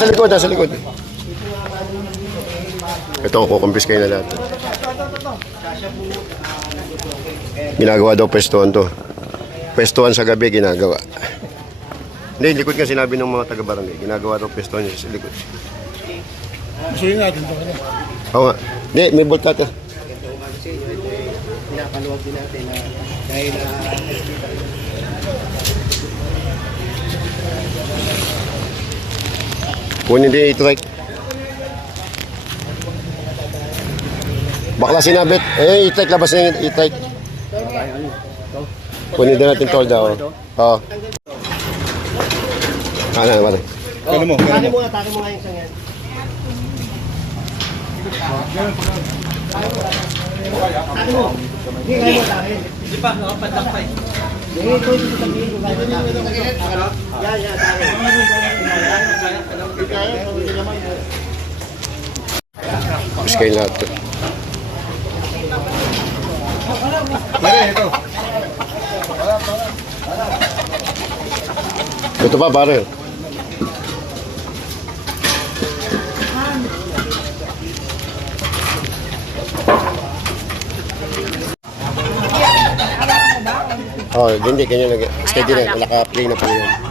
Nasa likod, nasa likod. Ito, kukumpis kayo na lahat. Ginagawa daw pwestuhan to. Pwestuhan sa gabi, ginagawa. Hindi, likod nga sinabi ng mga taga-barangay. Ginagawa daw pwestuhan niya sa likod. Sige nga, dito ka na. Oo nga. Hindi, may bolt cutter. Pinapaluwag din natin na dahil Kunin din i-trike. Bakla sinabit. Eh, i-trike. Labas na yung i-trike. Kunin din natin tolda. Oo. Ano, ano. Kano mo? Tali mo nga yung isang yan. Tali mo. Hindi kayo mo tali. Hindi pa, nakapandak pa eh. Hindi, ito yung sabihin ko. Yan, yan, tali. Tapos kayo lahat. Ito. Ito pa, pare. Oh, hindi, ganyan lang. Steady na, naka-play na po yan.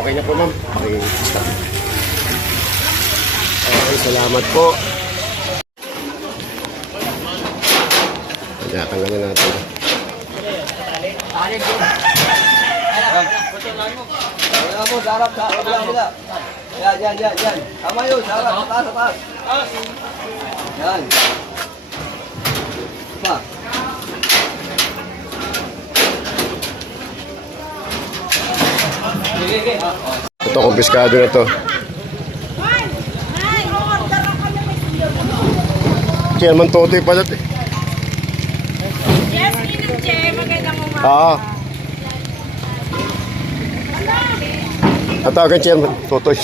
Okay na po, ma'am. Okay, stop. Okay, salamat po. Kaya, tanggalin natin. Wala mo, sa harap, sa kabila. Yan. Tama yun, sa harap, sa taas. Yan. Pa. Ito, kumpiskado na to. Chairman Totoy pala ito. Yes, Inang Che, magandang umaga. Ah. Tatawagan Chairman Totoy.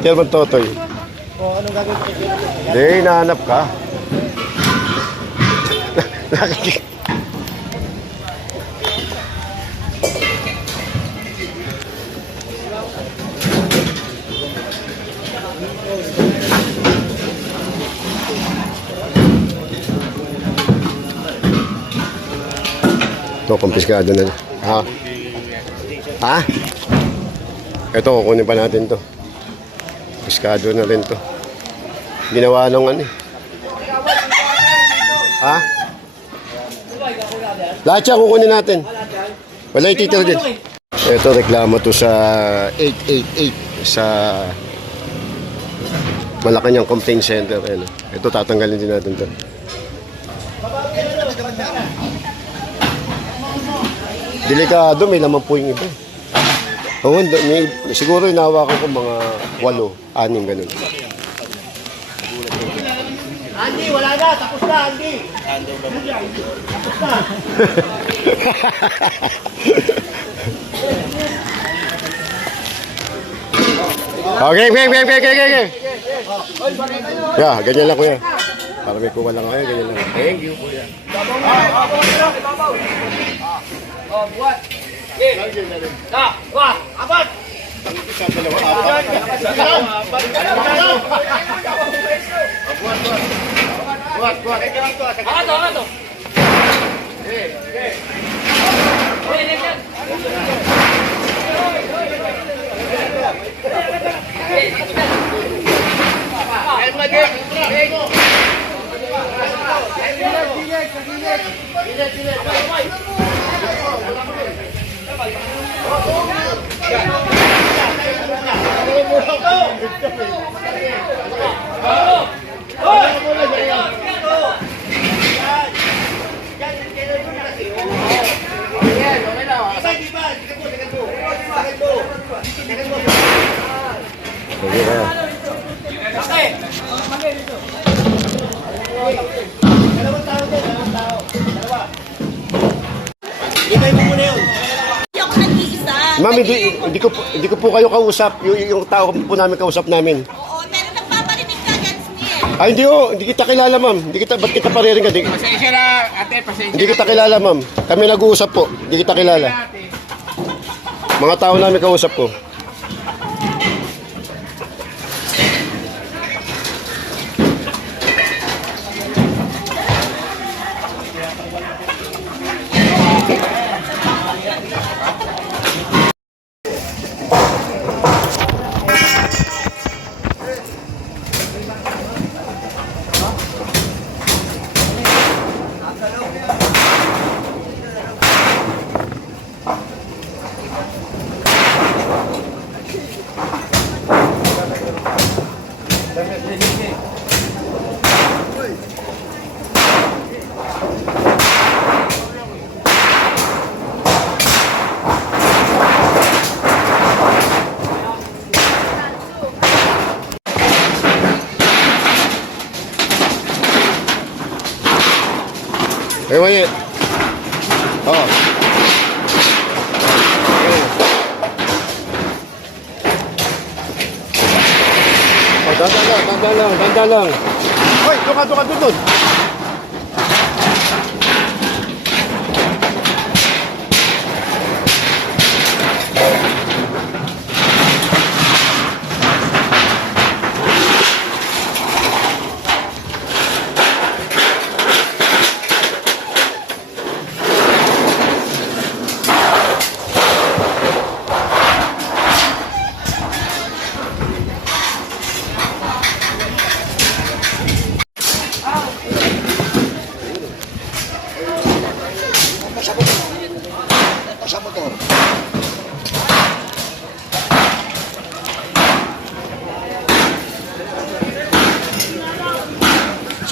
Chairman Totoy. O, anong gagawin ko kay Chairman? Hindi, hinahanap ka. Nakikita. Ito, kumpiskado na. Ha? Ha? Ito, kukunin pa natin to. Kumpiskado na rin to. Ginawa nung ano eh. Ha? Lahat siya kukunin natin. Wala yung titira din. Ito, reklamo to sa 888 sa Malacanang Complaint Center. Ano. Ito, tatanggalin din natin to. Delikado, may laman po yung iba. Oo, siguro inawakan ko mga 8, 6, ganun. Andy, wala na. Tapos na, Andy. Tapos na. Okay. Yeah, ganyan lang kuya. Para may kuha lang kayo, ganyan lang. Thank you kuya. Oh, buat. Na, wah, apat. Buat. Sige kaya. Hindi ako nag-iisa. Ma'am, hindi ko po kayo kausap. Yung tao po namin kausap namin. Oo, pero nagpaparinig ka against me eh. Ay, hindi kita kilala, ma'am. Ba't kita paririn ka? Pasensya na, ate. Pasensya. Hindi kita kilala, ma'am. Kami nag-uusap po. Hindi kita kilala. Mga tao namin kausap ko. Tumayi. Oh. Oh, danda lang. Hoy, doon.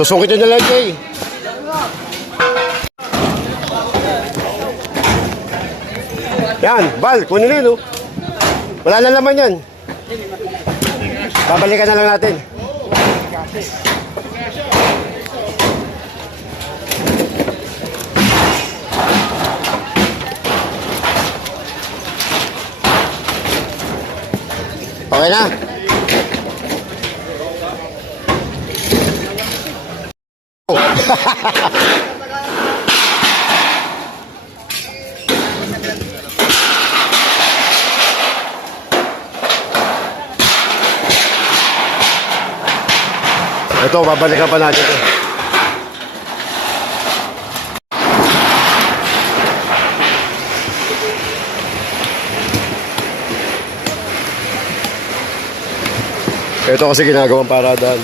Susungkitin na lang, Jay. Yan, Bal, kunin yun, oh. Wala na laman yan. Babalikan na lang natin. Okay na? Ito, babalikan pa natin ito. Ito kasi ginagawang paradaan.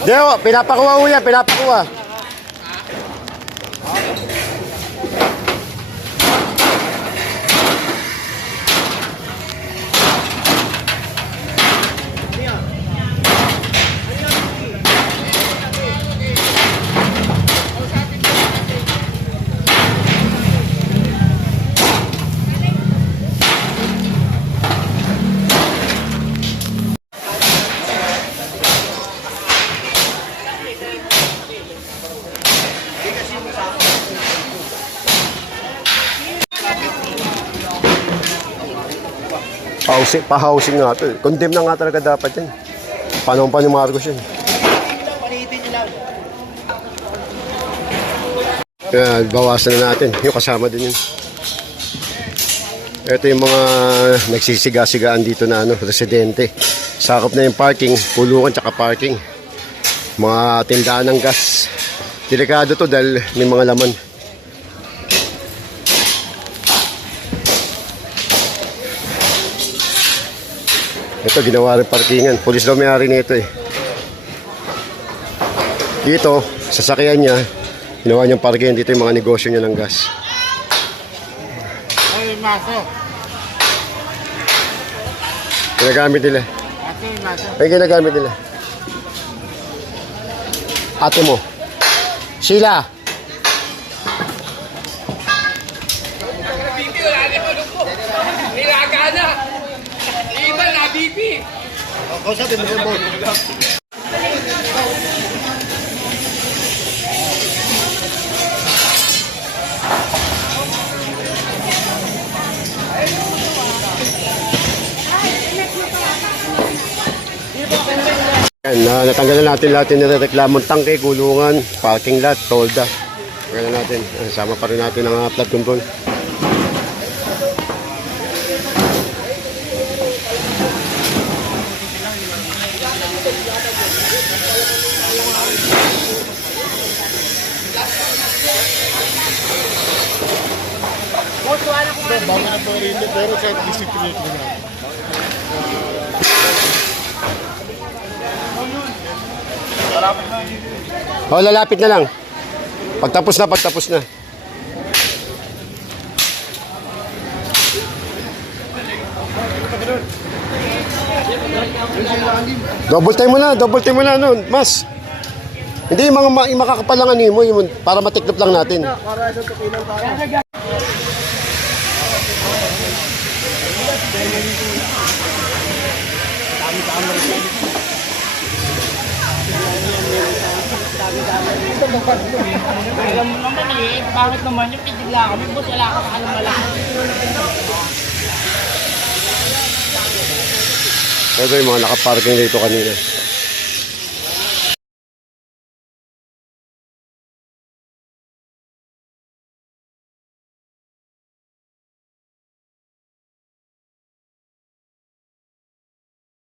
Deo, pinapakuha mo yan, pinapakuha. Pa-housing nga ito. Condemn na nga talaga dapat yan. Panahon pa ni Marcos yan. Kaya bawasan na natin. Yung kasama din yun. Ito yung mga nagsisiga-sigaan dito na residente. Sakop na yung parking, pulukan tsaka parking. Mga tindahan ng gas. Delikado to dahil may mga laman. Ito, ginawa rin parkingan. Pulis daw may-ari nito eh. Dito, sasakyan niya, ginawa niyang parkingan. Dito yung mga negosyo niya ng gas. Ay, maso. Ginagamit nila. Ate, maso. Ay, ginagamit nila. Ate mo. Sheila. Kausapin mo yung board. Yan, natanggalan natin lahat yung nirereklamong tangke, gulungan, parking lot, tolda. Tanggalan natin. Sama pa rin natin ang flood control. Pero kahit disiplin ko na. Oh, lalapit na lang. Pagtapos na. Double time mo na, ano, mas. Hindi, yung mga yung makakapalangan mo, yung, para matiklop lang natin. Alam mo naman eh, bakit naman yung pitigla kami, boss, wala ka alam malaki. Ito yung mga nakaparking dito kanina.